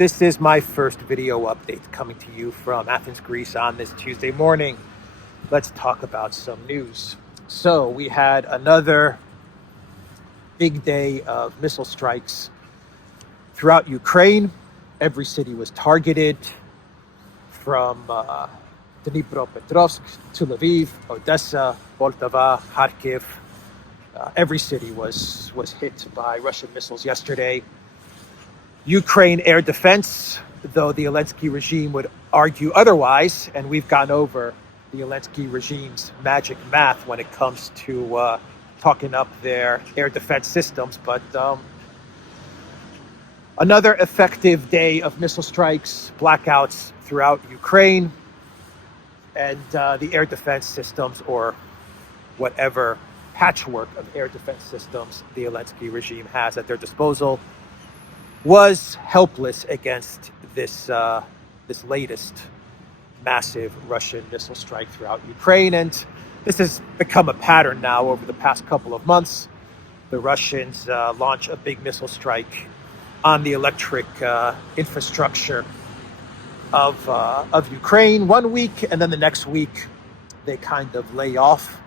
This is my first video update coming to you from Athens, Greece on this Tuesday morning. Let's talk about some news. So we had another big day of missile strikes throughout Ukraine. Every city was targeted, from Dnipropetrovsk to Lviv, Odessa, Poltava, Kharkiv. Every city was hit by Russian missiles yesterday. Ukraine air defense, though the Zelensky regime would argue otherwise, and we've gone over the Zelensky regime's magic math when it comes to talking up their air defense systems. But another effective day of missile strikes, blackouts throughout Ukraine, and the air defense systems, or whatever patchwork of air defense systems the Zelensky regime has at their disposal, was helpless against this latest massive Russian missile strike throughout Ukraine. And this has become a pattern now over the past couple of months. The Russians launch a big missile strike on the electric infrastructure of Ukraine one week, and then the next week they kind of lay off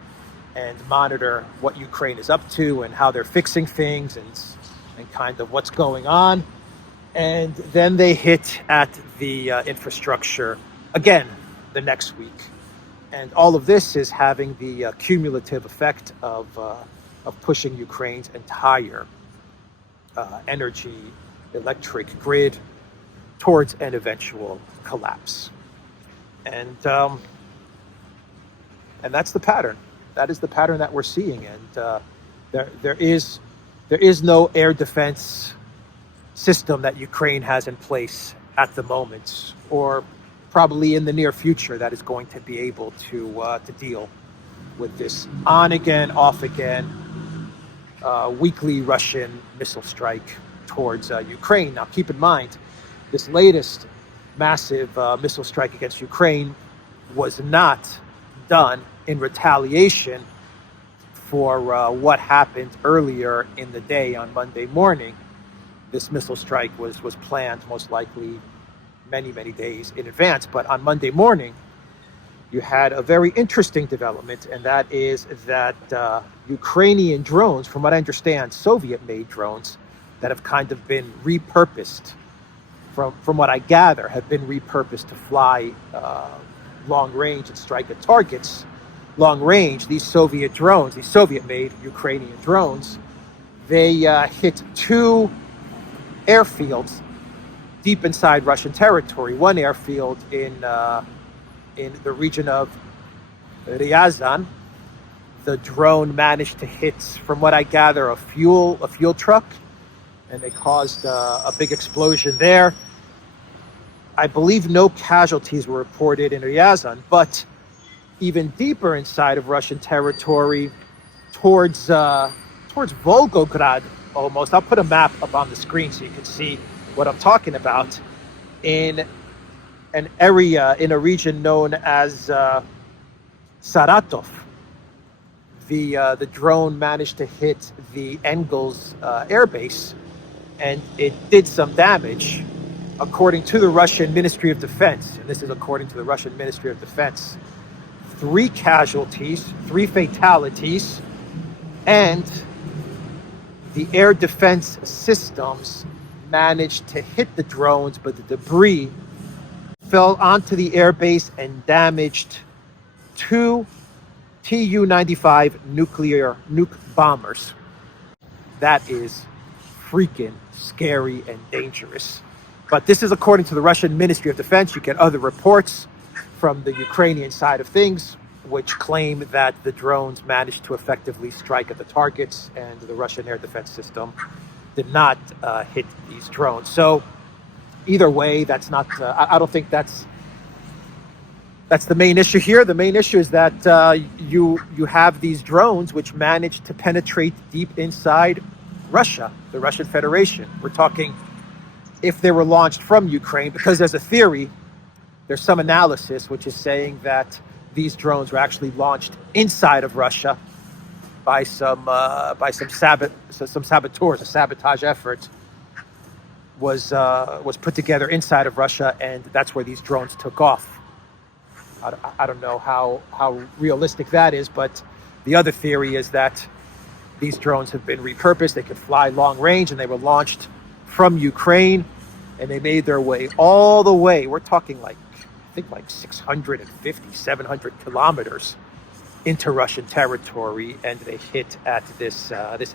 and monitor what Ukraine is up to and how they're fixing things and kind of what's going on. And then they hit at the infrastructure again the next week. And all of this is having the cumulative effect of pushing Ukraine's entire energy electric grid towards an eventual collapse. And that's the pattern. That is the pattern that we're seeing. And there is no air defense system that Ukraine has in place at the moment, or probably in the near future, that is going to be able to deal with this on again, off again, weekly Russian missile strike towards Ukraine. Now, keep in mind, this latest massive missile strike against Ukraine was not done in retaliation for what happened earlier in the day on Monday morning. This missile strike was planned most likely many days in advance. But on Monday morning, you had a very interesting development, and that is that Ukrainian drones, from what I understand, Soviet-made drones that have kind of been repurposed, from what I gather, have been repurposed to fly long range and strike at targets long range. These Soviet drones, these Soviet-made Ukrainian drones, they hit two airfields deep inside Russian territory. One airfield in the region of Ryazan. The drone managed to hit, from what I gather, a fuel truck, and they caused a big explosion there. I believe no casualties were reported in Ryazan, but even deeper inside of Russian territory, towards Volgograd almost. I'll put a map up on the screen so you can see what I'm talking about. In an area, in a region known as Saratov, the drone managed to hit the Engels air base, and it did some damage. According to the Russian Ministry of Defense, and this is according to the Russian Ministry of Defense, 3 casualties, 3 fatalities, and the air defense systems managed to hit the drones, but the debris fell onto the airbase and damaged 2 Tu-95 nuke bombers. That is freaking scary and dangerous. But this is according to the Russian Ministry of Defense. You get other reports from the Ukrainian side of things, which claim that the drones managed to effectively strike at the targets, and the Russian air defense system did not hit these drones. So either way, that's not, I don't think that's the main issue here. The main issue is that you have these drones which managed to penetrate deep inside Russia, the Russian Federation. We're talking, if they were launched from Ukraine, because there's a theory, there's some analysis which is saying that these drones were actually launched inside of Russia by some saboteurs, a sabotage effort, was put together inside of Russia, and that's where these drones took off. I don't know how realistic that is, but the other theory is that these drones have been repurposed. They could fly long range, and they were launched from Ukraine, and they made their way all the way. We're talking I think 650, 700 kilometers into Russian territory, and they hit at this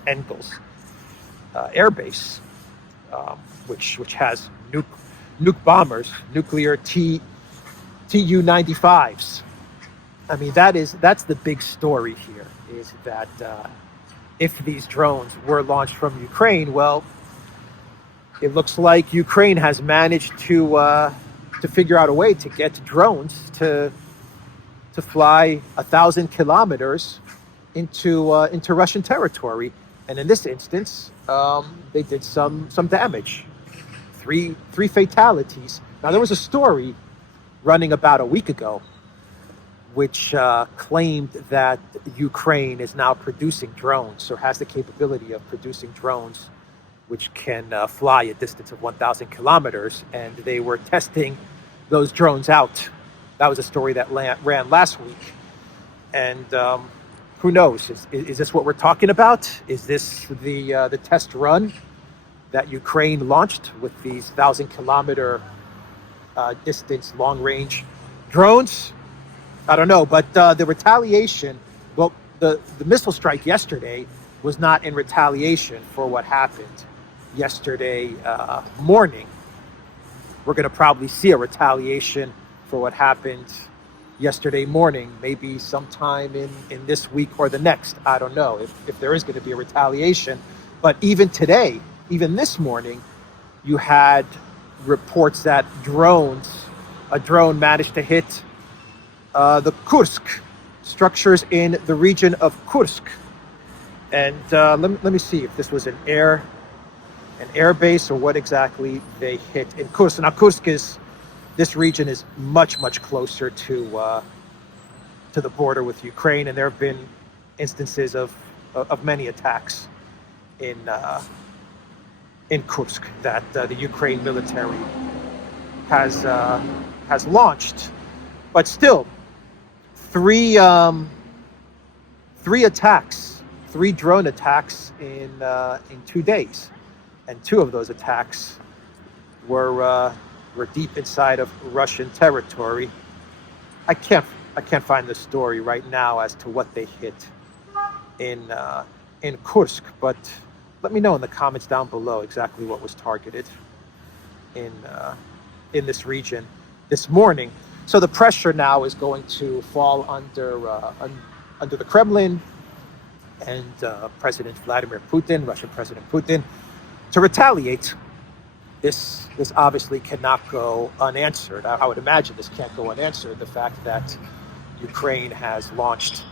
Engels air base, which has nuke bombers, nuclear Tu-95s. I mean, that's the big story here, is that if these drones were launched from Ukraine, well, it looks like Ukraine has managed to figure out a way to get drones to fly 1,000 kilometers into Russian territory, and in this instance, they did some damage. Three fatalities. Now, there was a story running about a week ago, which claimed that Ukraine is now producing drones, or has the capability of producing drones which can fly a distance of 1,000 kilometers, and they were testing those drones out. That was a story that ran last week, and who knows? Is this what we're talking about? Is this the test run that Ukraine launched with these 1,000-kilometer distance long-range drones? I don't know, but the retaliation, well, the missile strike yesterday was not in retaliation for what happened yesterday morning. We're going to probably see a retaliation for what happened yesterday morning, maybe sometime in this week or the next. I don't know if there is going to be a retaliation. But even today, even this morning, you had reports that a drone managed to hit the Kursk structures in the region of Kursk. And let me see if this was an air base or what exactly they hit in Kursk. Now, this region is much closer to the border with Ukraine, and there have been instances of many attacks in Kursk that the Ukraine military has launched. But still, three drone attacks in 2 days, and two of those attacks were deep inside of Russian territory. I can't find the story right now as to what they hit in Kursk, but let me know in the comments down below exactly what was targeted in this region this morning. So the pressure now is going to fall under the Kremlin and President Vladimir Putin, Russian President Putin, to retaliate. This obviously cannot go unanswered. I would imagine this can't go unanswered. The fact that Ukraine has launched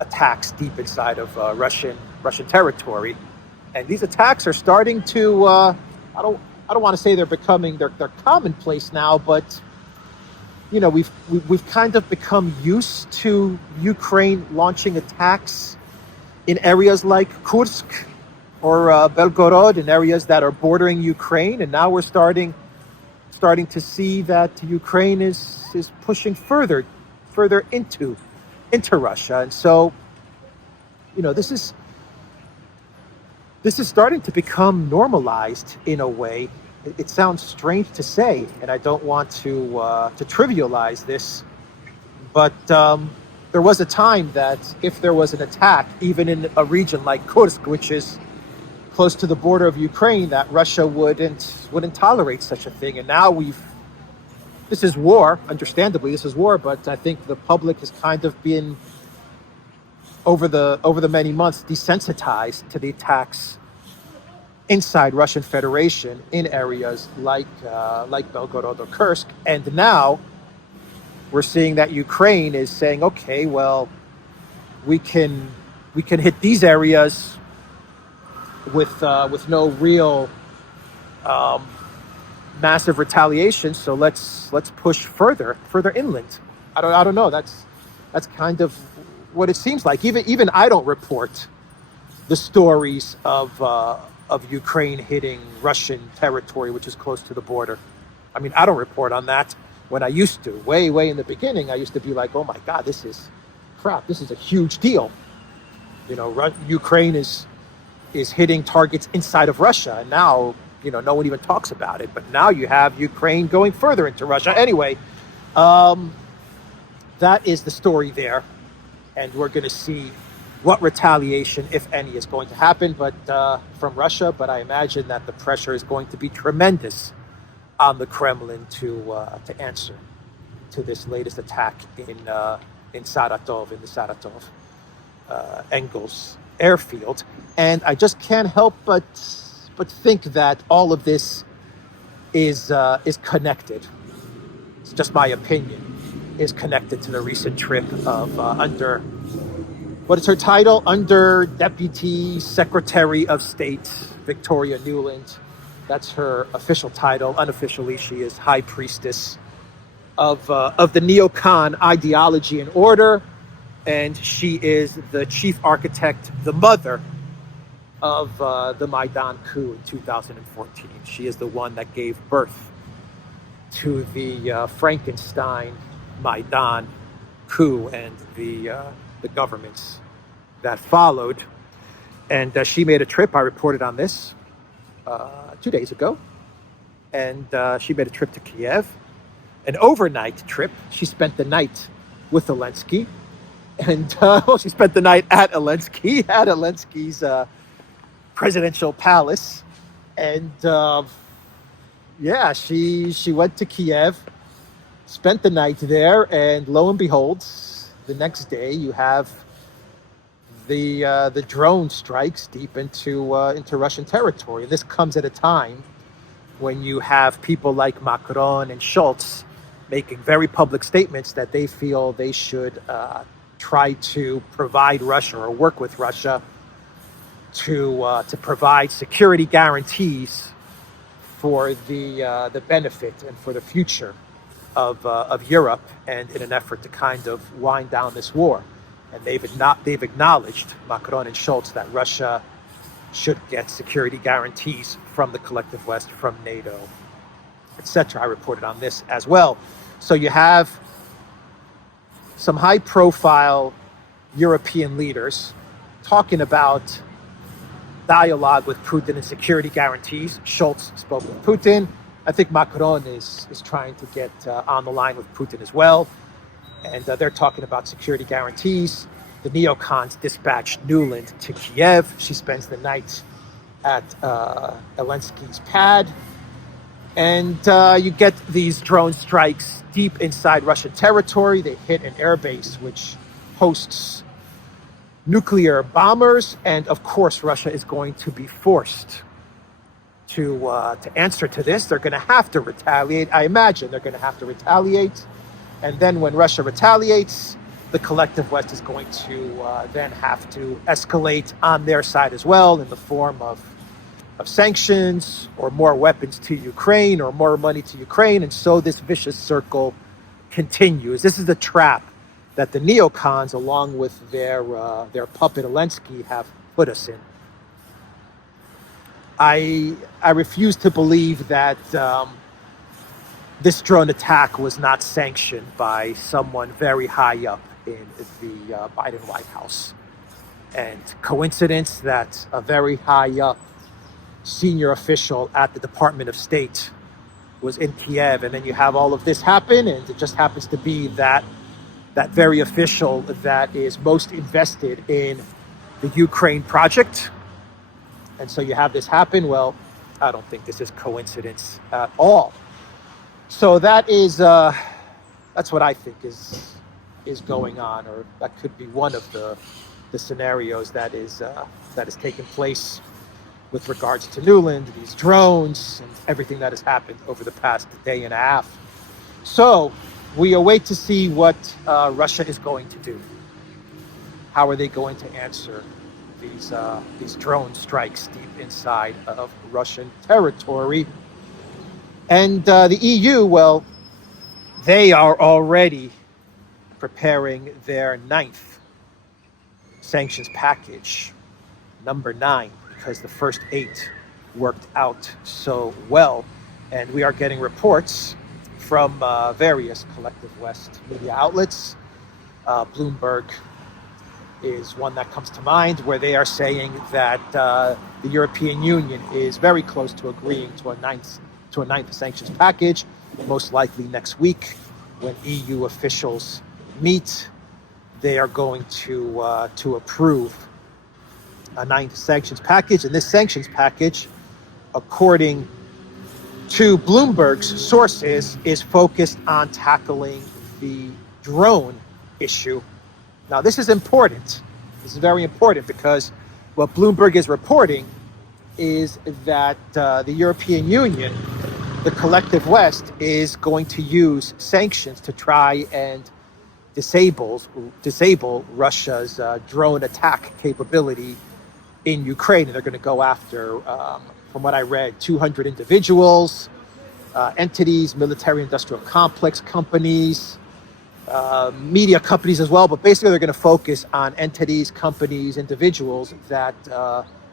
attacks deep inside of Russian territory, and these attacks are starting to I don't want to say they're commonplace now, but you know, we've kind of become used to Ukraine launching attacks in areas like Kursk or Belgorod, in areas that are bordering Ukraine, and now we're starting to see that Ukraine is pushing further into Russia, and so you know, this is starting to become normalized in a way. It sounds strange to say, and I don't want to trivialize this, but there was a time that if there was an attack, even in a region like Kursk, which is close to the border of Ukraine, that Russia wouldn't tolerate such a thing. And now this is war. Understandably, this is war, but I think the public has kind of been over the many months desensitized to the attacks inside Russian Federation in areas like Belgorod or Kursk, and now we're seeing that Ukraine is saying, okay, well, we can hit these areas with no real massive retaliation. So let's push further inland. I don't know. That's kind of what it seems like. Even I don't report the stories of of Ukraine hitting Russian territory, which is close to the border. I mean, I don't report on that when I used to. Way in the beginning, I used to be like, oh my God, this is crap. This is a huge deal. You know, Ukraine is hitting targets inside of Russia. And now, you know, no one even talks about it. But now you have Ukraine going further into Russia. Anyway, that is the story there. And we're going to see what retaliation, if any, is going to happen from Russia. But I imagine that the pressure is going to be tremendous on the Kremlin to answer to this latest attack in Saratov, in the Saratov Engels airfield. And I just can't help but think that all of this is connected. It's just my opinion. Is connected to the recent trip of what is her title? Under Deputy Secretary of State Victoria Nuland. That's her official title. Unofficially, she is High Priestess of the neocon ideology and order, and she is the chief architect, the mother of the Maidan coup in 2014. She is the one that gave birth to the Frankenstein Maidan coup and the governments that followed. And she made a trip. I reported on this 2 days ago. And she made a trip to Kiev, an overnight trip. She spent the night with Zelensky. And she spent the night at Zelensky's presidential palace. And she went to Kiev, spent the night there, and lo and behold, the next day you have the drone strikes deep into Russian territory. And this comes at a time when you have people like Macron and Scholz making very public statements that they feel they should try to provide Russia or work with Russia to provide security guarantees for the benefit and for the future of Europe, and in an effort to kind of wind down this war. And they've acknowledged, Macron and Scholz, that Russia should get security guarantees from the collective West, from NATO, etc. I reported on this as well. So you have some high-profile European leaders talking about dialogue with Putin and security guarantees. Scholz spoke with Putin. I think Macron is trying to get on the line with Putin as well. And they're talking about security guarantees. The neocons dispatched Nuland to Kiev. She spends the night at Zelensky's pad. And you get these drone strikes deep inside Russian territory. They hit an airbase which hosts nuclear bombers. And of course, Russia is going to be forced to answer to this. They're going to have to retaliate. I imagine they're going to have to retaliate. And then when Russia retaliates, the collective West is going to then have to escalate on their side as well in the form of sanctions or more weapons to Ukraine or more money to Ukraine. And so this vicious circle continues. This is the trap that the neocons, along with their puppet Zelensky, have put us in. I refuse to believe that this drone attack was not sanctioned by someone very high up in the Biden White House. And coincidence that a very high up senior official at the Department of State was in Kiev, and then you have all of this happen, and it just happens to be that very official that is most invested in the Ukraine project. And so you have this happen. Well, I don't think this is coincidence at all. So that is that's what I think is going on, or that could be one of the scenarios that is taking place with regards to Nuland, these drones, and everything that has happened over the past day and a half. So we await to see what Russia is going to do. How are they going to answer these drone strikes deep inside of Russian territory? And the EU, well, they are already preparing their 9th sanctions package, number 9, because the first 8 worked out so well. And we are getting reports from various collective West media outlets. Bloomberg is one that comes to mind, where they are saying that the European Union is very close to agreeing to a ninth sanctions package, most likely next week when EU officials meet. They are going to approve a ninth sanctions package, and this sanctions package, according to Bloomberg's sources, is focused on tackling the drone issue. Now, this is important. This is very important because what Bloomberg is reporting is that the European Union, the collective West, is going to use sanctions to try and disable Russia's drone attack capability in Ukraine. And they're going to go after, from what I read, 200 individuals, entities, military-industrial complex companies, media companies as well. But basically, they're going to focus on entities, companies, individuals, that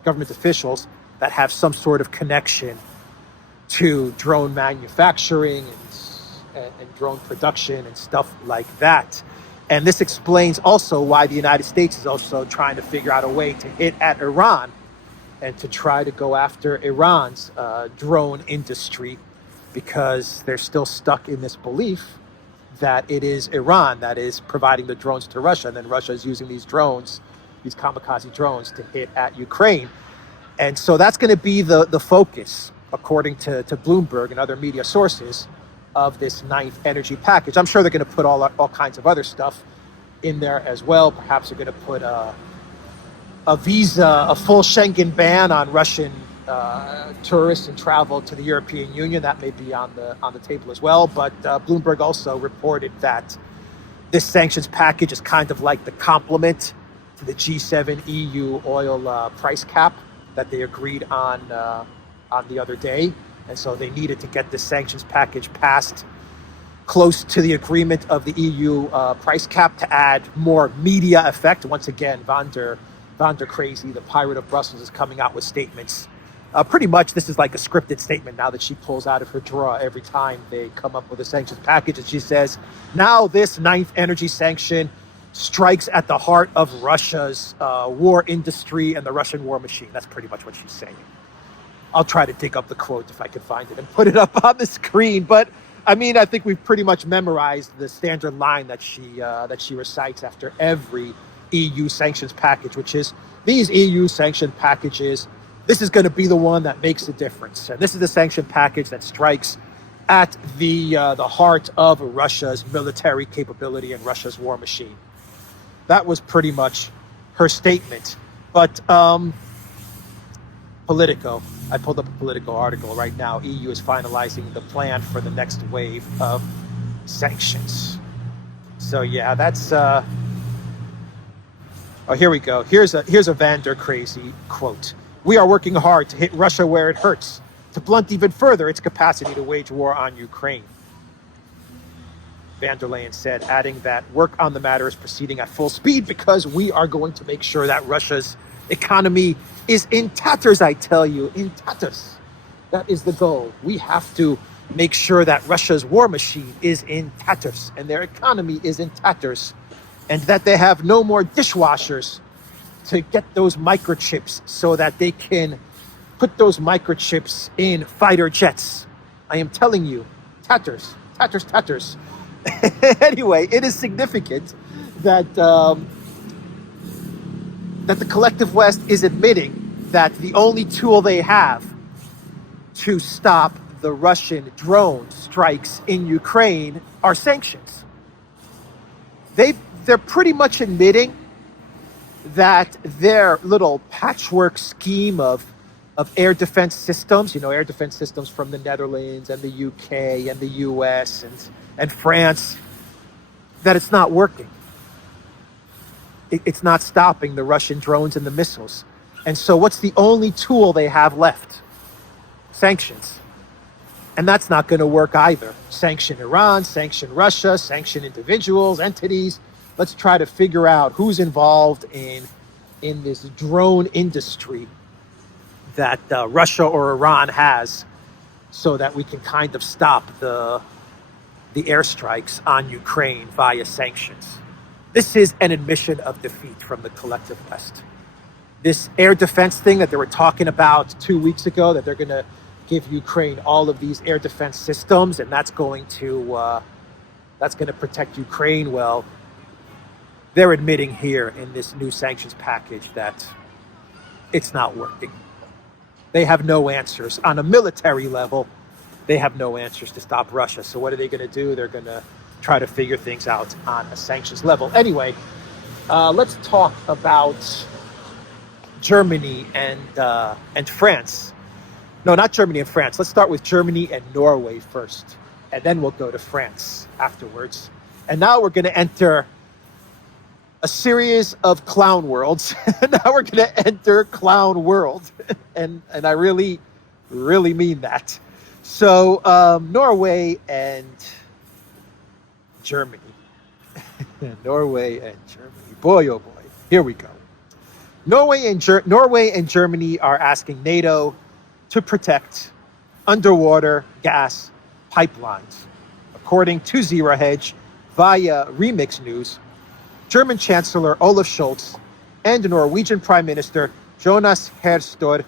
government officials that have some sort of connection to drone manufacturing and drone production and stuff like that. And this explains also why the United States is also trying to figure out a way to hit at Iran and to try to go after Iran's drone industry, because they're still stuck in this belief that it is Iran that is providing the drones to Russia, and then Russia is using these drones, these kamikaze drones, to hit at Ukraine. And so that's going to be the focus, according to Bloomberg and other media sources, of this ninth energy package. I'm sure they're going to put all kinds of other stuff in there as well. Perhaps they're going to put a full Schengen ban on Russian tourists and travel to the European Union. That may be on the table as well. But Bloomberg also reported that this sanctions package is kind of like the complement to the G7 EU oil price cap that they agreed on the other day. And so they needed to get this sanctions package passed close to the agreement of the EU price cap to add more media effect. Once again, Van der Crazy, the pirate of Brussels, is coming out with statements. Pretty much this is like a scripted statement now that she pulls out of her drawer every time they come up with a sanctions package. And she says, now this ninth energy sanction strikes at the heart of Russia's war industry and the Russian war machine. That's pretty much what she's saying. I'll try to dig up the quote if I can find it and put it up on the screen. But I mean, I think we've pretty much memorized the standard line that she recites after every EU sanctions package, which is, these EU sanction packages, this is going to be the one that makes a difference. And this is the sanction package that strikes at the heart of Russia's military capability and Russia's war machine. That was pretty much her statement. But Politico, I pulled up a Politico article right now. EU is finalizing the plan for the next wave of sanctions. So yeah, that's oh, here we go. Here's a Van der Crazy quote. We are working hard to hit Russia where it hurts, to blunt even further its capacity to wage war on Ukraine. Van der Leyen said, adding that work on the matter is proceeding at full speed because we are going to make sure that Russia's economy is in tatters, I tell you, in tatters. That is the goal. We have to make sure that Russia's war machine is in tatters and their economy is in tatters, and that they have no more dishwashers to get those microchips so that they can put those microchips in fighter jets. I am telling you, tatters, tatters, tatters. Anyway, it is significant that that the collective West is admitting that the only tool they have to stop the Russian drone strikes in Ukraine are sanctions. They're pretty much admitting that their little patchwork scheme of air defense systems, air defense systems from the Netherlands and the UK and the US and France, that it's not working. It's not stopping the Russian drones and the missiles. And so what's the only tool they have left? Sanctions. And that's not going to work either. Sanction Iran, sanction Russia, sanction individuals, entities. Let's try to figure out who's involved in this drone industry that Russia or Iran has, so that we can kind of stop the airstrikes on Ukraine via sanctions. This is an admission of defeat from the collective West. This air defense thing that they were talking about 2 weeks ago, that they're going to give Ukraine all of these air defense systems, and that's going to protect Ukraine. Well, they're admitting here in this new sanctions package that it's not working. They have no answers on a military level. They have no answers to stop Russia. So what are they going to do? They're going to try to figure things out on a sanctions level. Anyway, let's talk about Germany and France. No, not Germany and France. Let's start with Germany and Norway first, and then we'll go to France afterwards. And now we're going to enter a series of clown worlds. Now we're going to enter clown world, and I really, really mean that. So Norway and Germany. Norway and Germany. Boy, oh boy. Here we go. Norway and Germany are asking NATO to protect underwater gas pipelines. According to Zero Hedge, via Remix News, German Chancellor Olaf Scholz and Norwegian Prime Minister Jonas Gahr Støre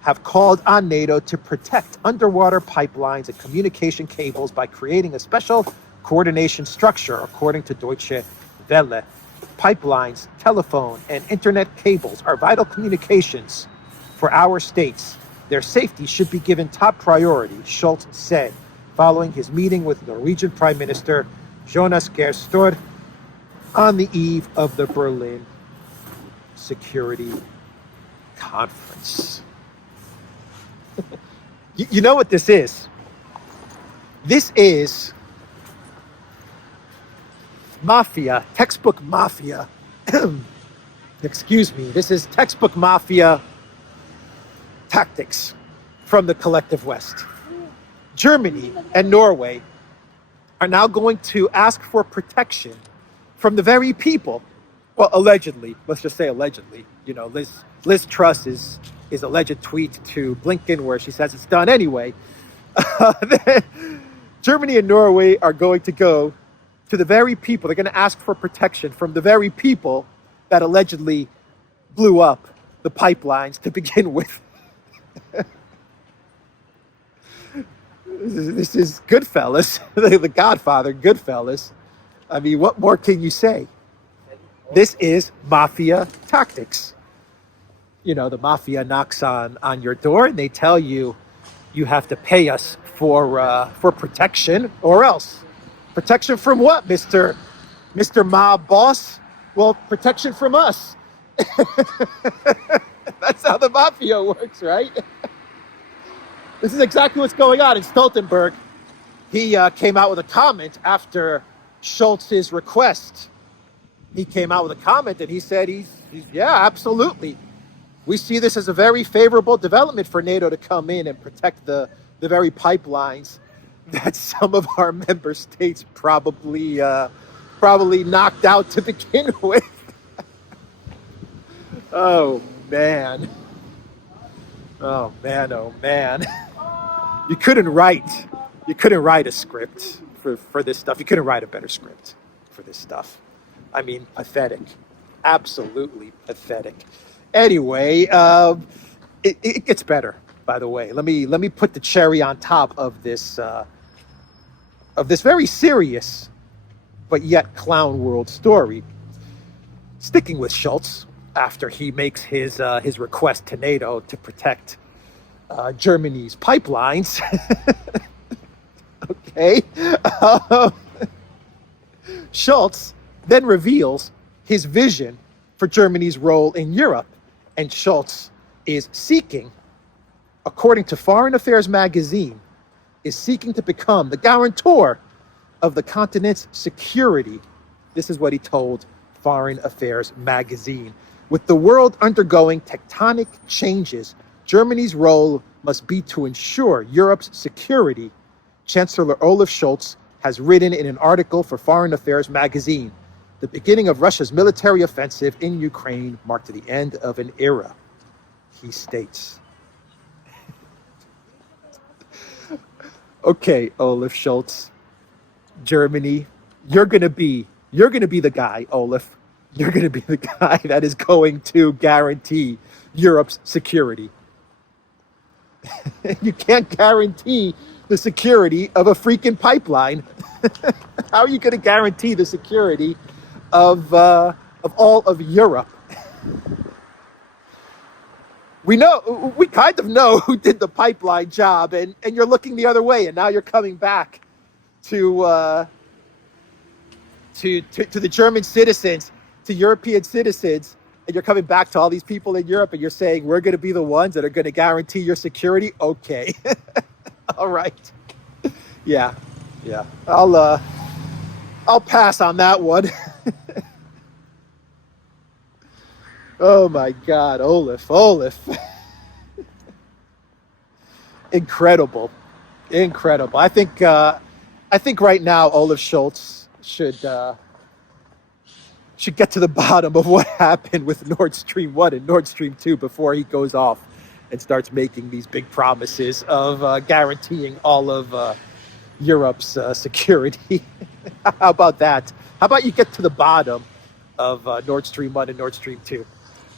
have called on NATO to protect underwater pipelines and communication cables by creating a special coordination structure, according to Deutsche Welle. Pipelines, telephone, and internet cables are vital communications for our states. Their safety should be given top priority, Scholz said, following his meeting with Norwegian Prime Minister Jonas Gahr Støre on the eve of the Berlin Security Conference. You know what this is? This is mafia, textbook mafia. Excuse me. This is textbook mafia tactics from the collective West. Germany and Norway are now going to ask for protection from the very people, well, allegedly, let's just say allegedly, you know, Liz Truss' alleged tweet to Blinken where she says it's done anyway. Germany and Norway are going to go to the very people, they're going to ask for protection from the very people that allegedly blew up the pipelines to begin with. This is Goodfellas, the Godfather, Goodfellas. I mean, what more can you say? This is mafia tactics. You know, the mafia knocks on your door and they tell you, you have to pay us for protection, or else. Protection from what, Mr. Mob Boss? Well, protection from us. That's how the mafia works, right? This is exactly what's going on in Stoltenberg. He came out with a comment after Scholz's request. He came out with a comment and he said, yeah, absolutely. We see this as a very favorable development for NATO to come in and protect the very pipelines that some of our member states probably knocked out to begin with. Oh, man. Oh, man, oh, man. You couldn't write a script for this stuff. You couldn't write a better script for this stuff. I mean, pathetic. Absolutely pathetic. Anyway, it gets better, by the way. Let me put the cherry on top of this very serious but yet clown world story. Sticking with Scholz after he makes his request to NATO to protect Germany's pipelines. Okay. Scholz then reveals his vision for Germany's role in Europe. And Scholz is seeking, according to Foreign Affairs magazine, is seeking to become the guarantor of the continent's security. This is what he told Foreign Affairs magazine. With the world undergoing tectonic changes, Germany's role must be to ensure Europe's security, Chancellor Olaf Scholz has written in an article for Foreign Affairs magazine. The beginning of Russia's military offensive in Ukraine marked the end of an era, he states. Okay, Olaf Scholz, Germany, you're gonna be the guy, Olaf. You're gonna be the guy that is going to guarantee Europe's security. You can't guarantee the security of a freaking pipeline. How are you going to guarantee the security of all of Europe? We kind of know who did the pipeline job, and you're looking the other way, and now you're coming back to the German citizens, to European citizens, and you're coming back to all these people in Europe, and you're saying we're going to be the ones that are going to guarantee your security. Okay, all right, yeah, yeah. I'll pass on that one. Oh my God, Olaf. Incredible. I think right now Olaf Scholz should get to the bottom of what happened with Nord Stream 1 and Nord Stream 2 before he goes off and starts making these big promises of guaranteeing all of Europe's security. How about that? How about you get to the bottom of Nord Stream 1 and Nord Stream 2?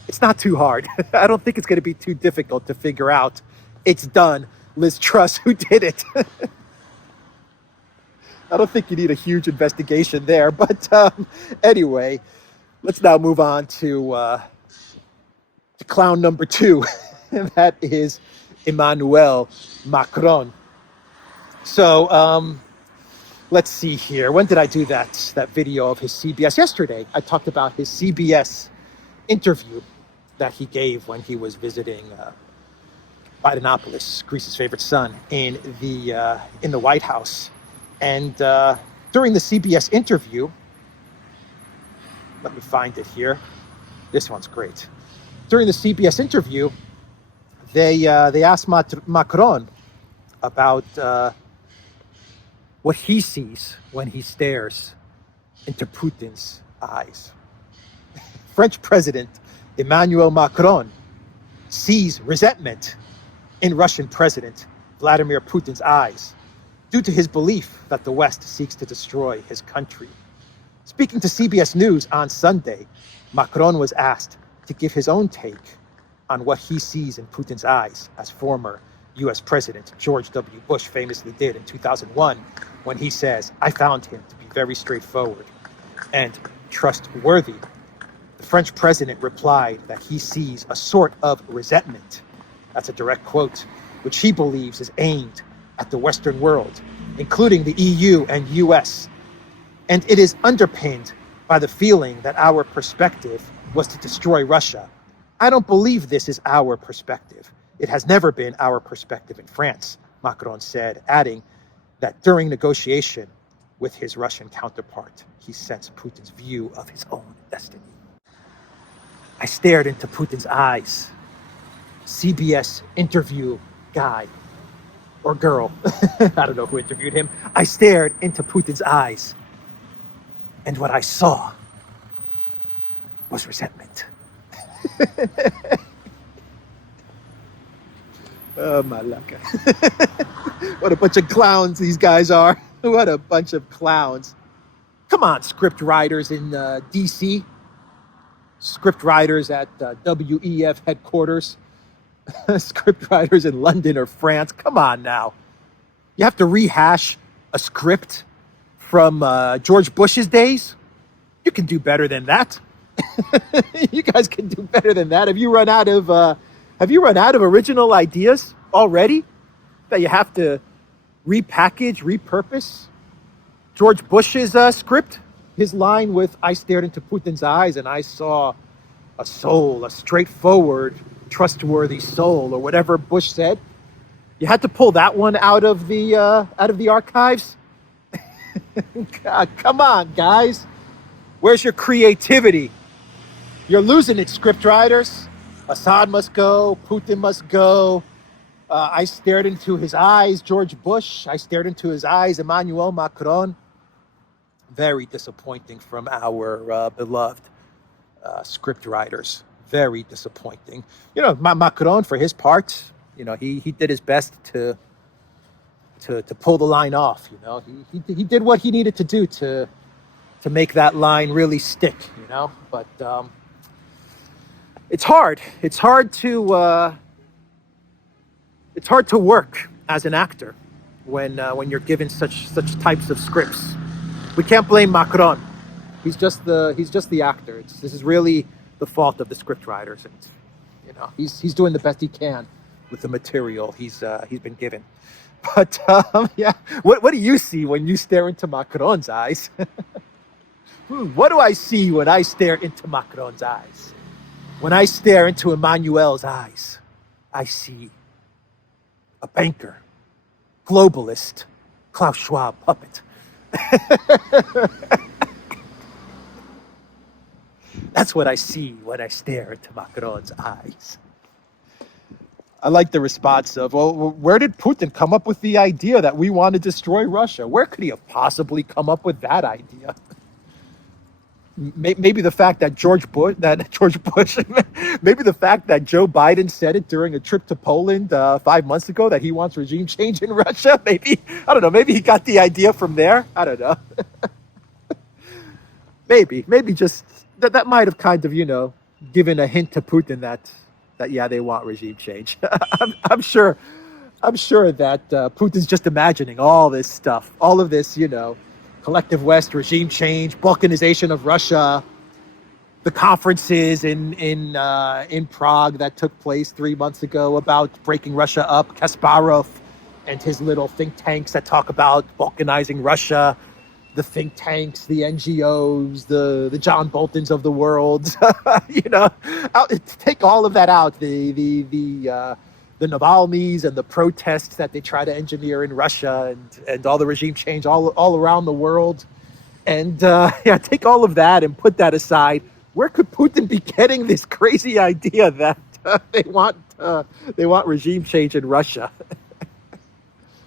It's not too hard. I don't think it's going to be too difficult to figure out. It's done. Liz Truss, who did it? I don't think you need a huge investigation there. But anyway, let's now move on to clown number 2, and that is Emmanuel Macron. So let's see here. When did I do that video of his CBS? Yesterday, I talked about his CBS interview that he gave when he was visiting Bidenopoulos, Greece's favorite son, in the White House. And during the CBS interview, let me find it here. This one's great. During the CBS interview, they asked Macron about what he sees when he stares into Putin's eyes. French President Emmanuel Macron sees resentment in Russian President Vladimir Putin's eyes due to his belief that the West seeks to destroy his country. Speaking to CBS News on Sunday, Macron was asked to give his own take on what he sees in Putin's eyes, as former US President George W. Bush famously did in 2001, when he says, "I found him to be very straightforward and trustworthy." The French president replied that he sees a sort of resentment, that's a direct quote, which he believes is aimed at the Western world, including the EU and US. And it is underpinned by the feeling that our perspective was to destroy Russia. I don't believe this is our perspective. It has never been our perspective in France, Macron said, adding that during negotiation with his Russian counterpart, he sensed Putin's view of his own destiny. I stared into Putin's eyes. CBS interview guy or girl, I don't know who interviewed him. I stared into Putin's eyes, and what I saw was resentment. Oh, malaka. What a bunch of clowns these guys are. What a bunch of clowns. Come on, script writers in DC. Script writers at WEF headquarters. Script writers in London or France. Come on now. You have to rehash a script from George Bush's days? You can do better than that. You guys can do better than that. Have you run out of original ideas already that you have to repackage, repurpose? George Bush's script, his line with "I stared into Putin's eyes and I saw a soul, a straightforward, trustworthy soul," or whatever Bush said. You had to pull that one out of the archives. God, come on, guys. Where's your creativity? You're losing it, scriptwriters. Assad must go. Putin must go. I stared into his eyes, George Bush. I stared into his eyes, Emmanuel Macron. Very disappointing from our beloved scriptwriters. Very disappointing. You know, Macron, for his part, you know, he did his best to to pull the line off. You know, he did what he needed to do to make that line really stick. You know, but it's hard. It's hard to work as an actor when you're given such types of scripts. We can't blame Macron. He's just the actor. This is really the fault of the script writers, and you know he's doing the best he can with the material he's been given. But yeah, what do you see when you stare into Macron's eyes? What do I see when I stare into Macron's eyes? When I stare into Emmanuel's eyes, I see a banker, globalist, Klaus Schwab puppet. That's what I see when I stare into Macron's eyes. I like the response of, well, where did Putin come up with the idea that we want to destroy Russia? Where could he have possibly come up with that idea? Maybe the fact that maybe the fact that Joe Biden said it during a trip to Poland 5 months ago that he wants regime change in Russia. Maybe, I don't know, maybe he got the idea from there. I don't know. maybe just that might have kind of, you know, given a hint to Putin that yeah, they want regime change. I'm sure that Putin's just imagining all this stuff, all of this, you know, collective West, regime change, balkanization of Russia, the conferences in Prague that took place 3 months ago about breaking Russia up, Kasparov and his little think tanks that talk about balkanizing Russia, the think tanks, the NGOs, the John Boltons of the world, you know, take all of that out, the Navalny's and the protests that they try to engineer in Russia and all the regime change all around the world. And yeah, take all of that and put that aside. Where could Putin be getting this crazy idea that they want regime change in Russia?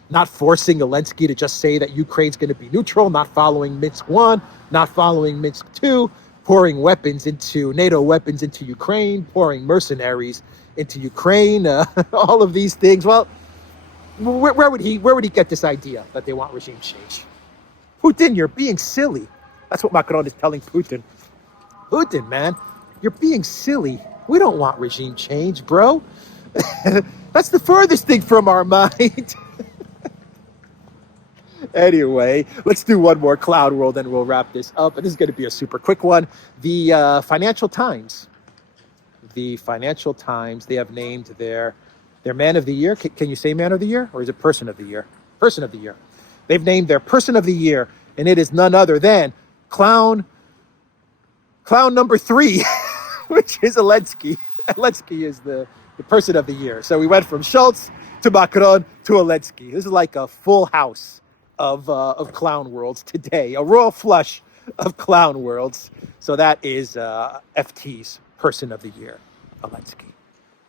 Not forcing Zelensky to just say that Ukraine's going to be neutral, not following Minsk 1, not following Minsk 2, pouring weapons into NATO weapons into Ukraine, pouring mercenaries into Ukraine, all of these things. Well, where would he get this idea that they want regime change? Putin, you're being silly. That's what Macron is telling Putin. Putin, man, you're being silly. We don't want regime change, bro. That's the furthest thing from our mind. Anyway, let's do one more cloud world and we'll wrap this up. And this is going to be a super quick one. The Financial Times. The Financial Times, they have named their man of the year. Can you say man of the year? Or is it person of the year? Person of the year. They've named their person of the year, and it is none other than clown number 3, which is Zelensky. Zelensky is the person of the year. So we went from Schultz to Macron to Zelensky. This is like a full house of clown worlds today, a royal flush of clown worlds. So that is FT's person of the year, Zelensky.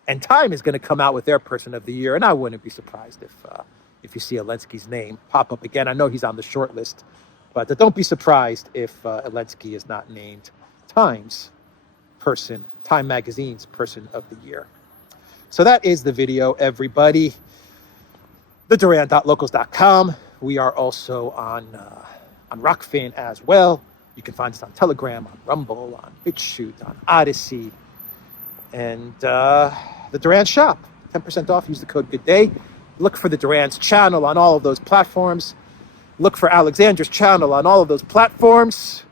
And Time is going to come out with their person of the year, and I wouldn't be surprised if you see Zelensky's name pop up again. I know he's on the short list, but don't be surprised if Zelensky is not named Time Magazine's person of the year. So that is the video, everybody. theduran.locals.com. We are also on Rockfin as well. You can find us on Telegram, on Rumble, on BitChute, on ODYSEE, and the Duran shop. 10% off. Use the code GOODDAY. Look for the Duran's channel on all of those platforms. Look for Alexander's channel on all of those platforms.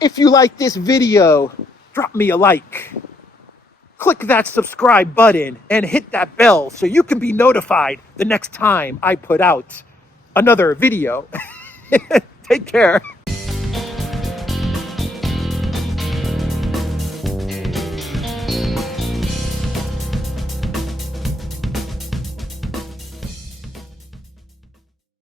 If you like this video, drop me a like. Click that subscribe button and hit that bell so you can be notified the next time I put out another video. Take care.